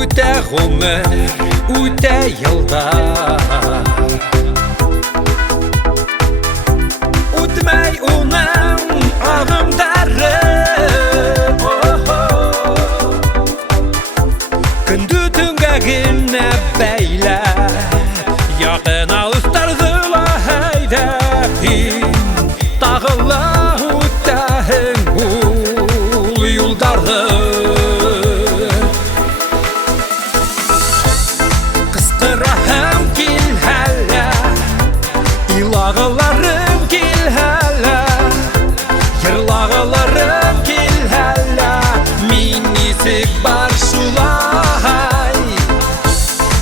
Үтә гомер, үтә елдар, үтмәй уның агымдары. Көндү төнгә генә бәйлә, якын алыстырдыла һәйдәп, һин тагыла үтәһең ул юлдарды. Кыскыраһым кил һәлә, илагыларым кил һәлә, йырлагыларым кил һәлә, мин нисек бар шулай.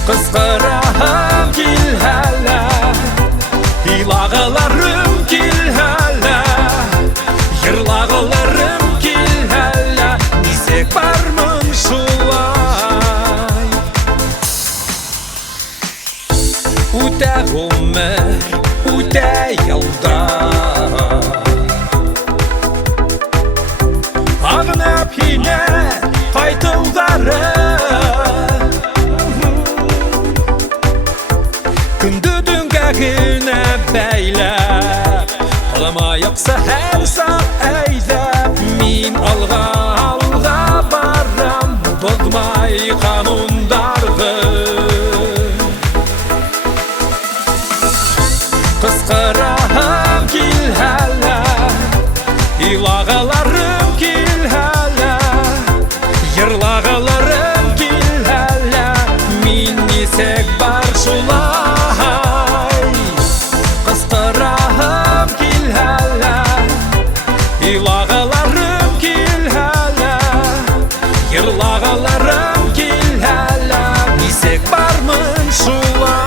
Кыскыраһым кил һәлә, илагыларым кил һәлә, йырлагыларым кил һәлә, нисек бармын шулай. Үтә гомер, үтә елдар, агынып һинә кайтылдары. Көндү төнгә генә бәйлә, калама якса һәр саат әйдәп, мин алга барам, бозмай канундарды. Кыскыраһым кил һәлә, илагыларым кил һәлә, йырлагыларым кил һәлә, мин нисек бар шулай. Кыскыраһым кил һәлә, илагыларым кил һәлә, йырлагыларым кил һәлә, нисек бармын шулай.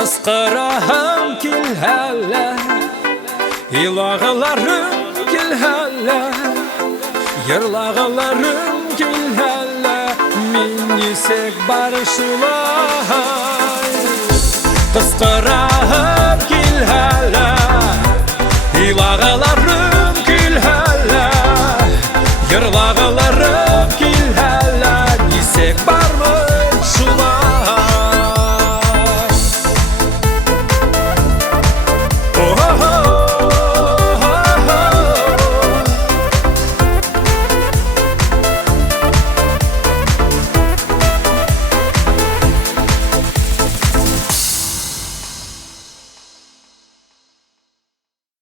Кыскыраһым кил һәлә, илагыларым кил һәлә, йырлагыларым кил һәлә, мин нисек бар шулай. Кыскыраһым кил һәлә,